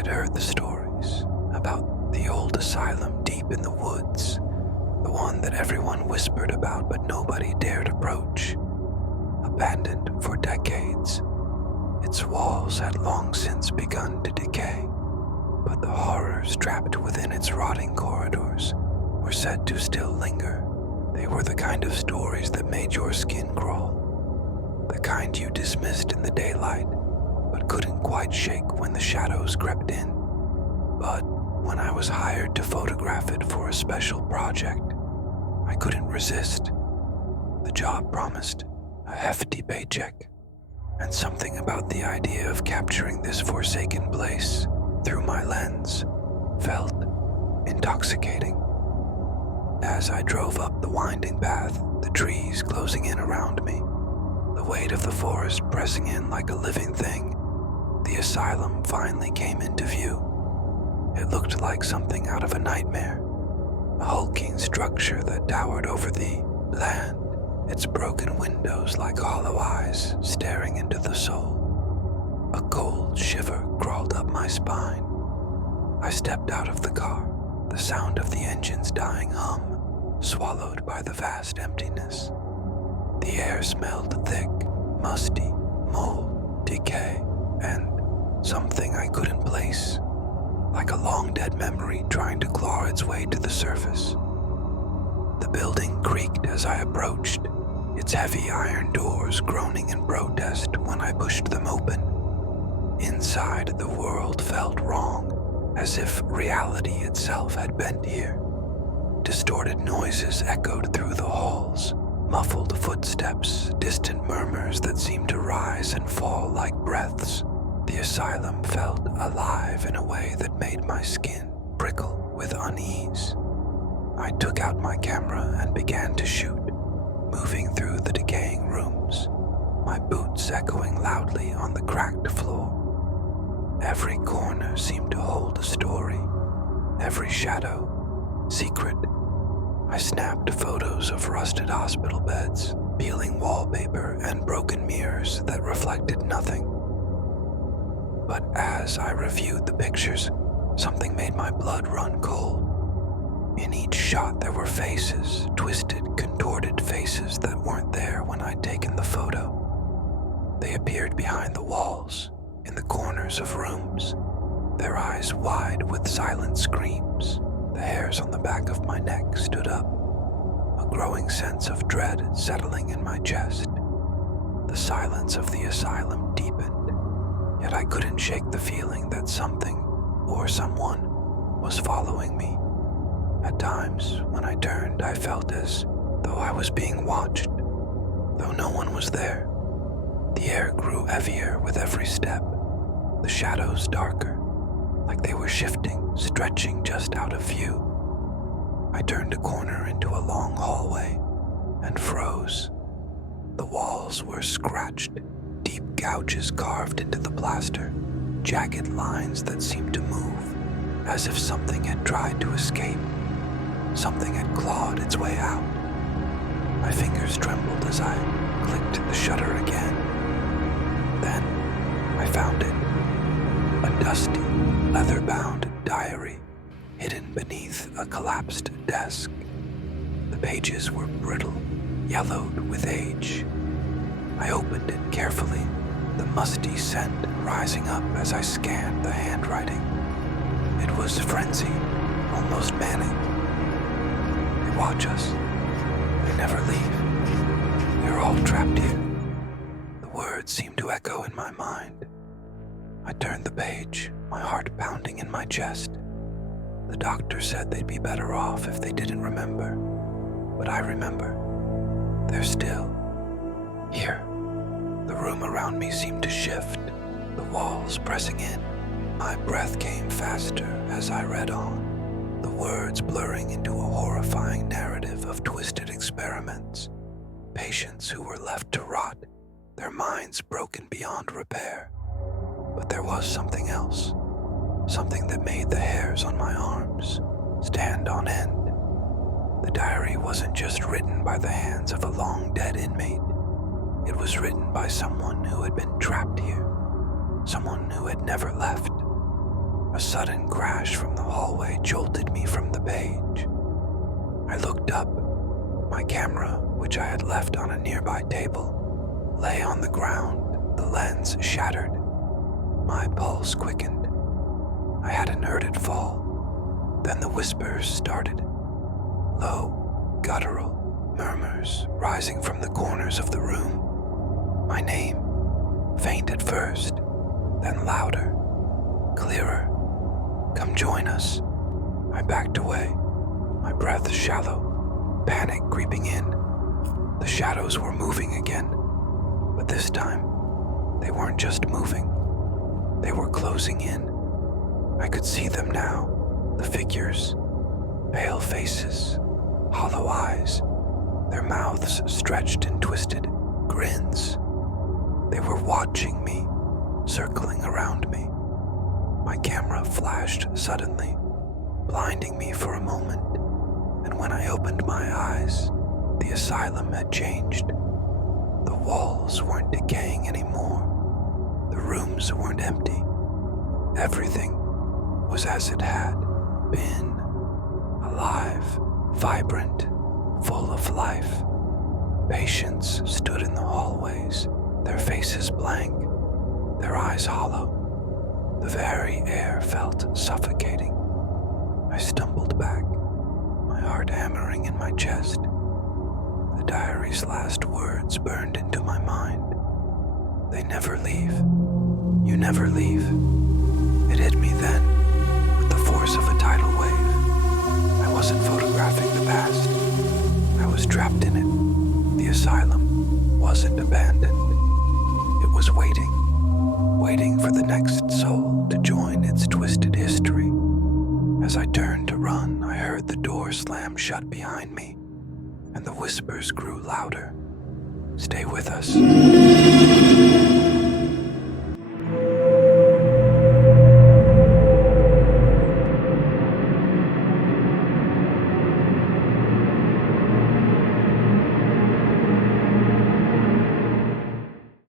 had heard the stories about the old asylum deep in the woods, the one that everyone whispered about but nobody dared approach. Abandoned for decades, its walls had long since begun to decay, but the horrors trapped within its rotting corridors were said to still linger. They were the kind of stories that made your skin crawl, the kind you dismissed in the daylight, but couldn't quite shake when the shadows crept in. But when I was hired to photograph it for a special project, I couldn't resist. The job promised a hefty paycheck, and something about the idea of capturing this forsaken place through my lens felt intoxicating. As I drove up the winding path, the trees closing in around me, the weight of the forest pressing in like a living thing, the asylum finally came into view. It looked like something out of a nightmare, a hulking structure that towered over the land, its broken windows like hollow eyes staring into the soul. A cold shiver crawled up my spine. I stepped out of the car, the sound of the engine's dying hum, swallowed by the vast emptiness. The air smelled thick, musty, mold, decay, and something I couldn't place, like a long-dead memory trying to claw its way to the surface. The building creaked as I approached, its heavy iron doors groaning in protest when I pushed them open. Inside, the world felt wrong, as if reality itself had bent here. Distorted noises echoed through the halls, muffled footsteps, distant murmurs that seemed to rise and fall like breaths. The asylum felt alive in a way that made my skin prickle with unease. I took out my camera and began to shoot, moving through the decaying rooms, my boots echoing loudly on the cracked floor. Every corner seemed to hold a story, every shadow, secret. I snapped photos of rusted hospital beds, peeling wallpaper, and broken mirrors that reflected nothing. But as I reviewed the pictures, something made my blood run cold. In each shot there were faces, twisted, contorted faces that weren't there when I'd taken the photo. They appeared behind the walls, in the corners of rooms, their eyes wide with silent screams. The hairs on the back of my neck stood up, a growing sense of dread settling in my chest. The silence of the asylum deepened, yet I couldn't shake the feeling that something, or someone, was following me. At times, when I turned, I felt as though I was being watched, though no one was there. The air grew heavier with every step, the shadows darker, like they were shifting, stretching just out of view. I turned a corner into a long hallway and froze. The walls were scratched, deep gouges carved into the plaster, jagged lines that seemed to move, as if something had tried to escape. Something had clawed its way out. My fingers trembled as I clicked the shutter again. Then I found it. A dusty, leather-bound diary hidden beneath a collapsed desk. The pages were brittle, yellowed with age. I opened it carefully, the musty scent rising up as I scanned the handwriting. It was frenzy, almost manic. They watch us. They never leave. We're all trapped here. The words seemed to echo in my mind. I turned the page, my heart pounding in my chest. The doctor said they'd be better off if they didn't remember. But I remember. They're still here. The room around me seemed to shift, the walls pressing in. My breath came faster as I read on, the words blurring into a horrifying narrative of twisted experiments, patients who were left to rot, their minds broken beyond repair. But there was something else, something that made the hairs on my arms stand on end. The diary wasn't just written by the hands of a long-dead inmate. It was written by someone who had been trapped here, someone who had never left. A sudden crash from the hallway jolted me from the page. I looked up. My camera, which I had left on a nearby table, lay on the ground, the lens shattered. My pulse quickened. I hadn't heard it fall. Then the whispers started. Low, guttural murmurs rising from the corners of the room. My name, faint at first, then louder, clearer. Come join us. I backed away, my breath shallow, panic creeping in. The shadows were moving again, but this time, they weren't just moving. They were closing in. I could see them now, the figures, pale faces, hollow eyes, their mouths stretched and twisted, grins. They were watching me, circling around me. My camera flashed suddenly, blinding me for a moment, and when I opened my eyes, the asylum had changed. The walls weren't decaying anymore. The rooms weren't empty. Everything was as it had been, alive, vibrant, full of life. Patients stood in the hallways, their faces blank, their eyes hollow. The very air felt suffocating. I stumbled back, my heart hammering in my chest. The diary's last words burned into my mind. They never leave. You never leave. It hit me then, with the force of a tidal wave. I wasn't photographing the past. I was trapped in it. The asylum wasn't abandoned. It was waiting for the next soul to join its twisted history. As I turned to run, I heard the door slam shut behind me, and the whispers grew louder. Stay with us.